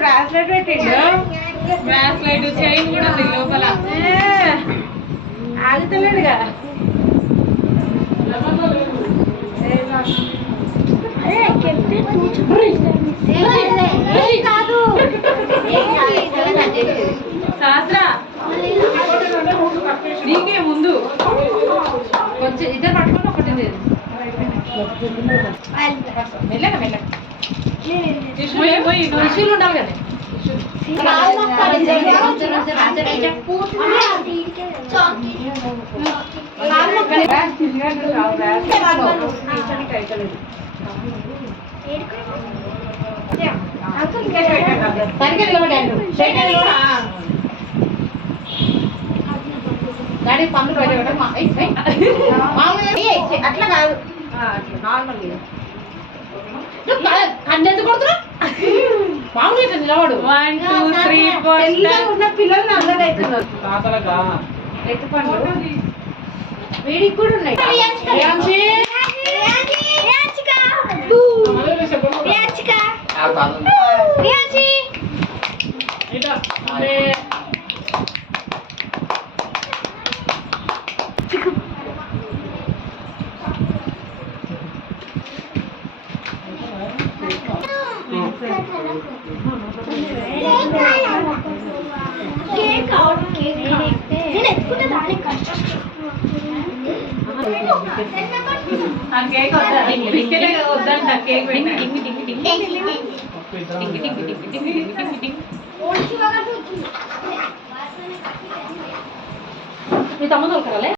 Bracelet పెట్టిండు. Bracelet chain కూడా ఉంది లోపల. ఆగుతలేడుగా. శాస్త్రా నీకే ముందు కొంచెం ఇద్దరు పట్టుకొని ఒకటి మెల్లగా మెల్లగా టిష్యూలు ఉండాలి కదా. డాడీ పనులు అట్లా కాదు నార్మల్ అన్నెందుకు కొడుతున్నా మామూలు నిలబడు. 1 2 3 4 ఉన్న పిల్లలు అందరూ అవుతున్నారు. ఎత్తుపండు వీడికి కూడా ఉన్నాయి. వద్దంట కేక్ మీ తమ్ముడు దొరకరాలే.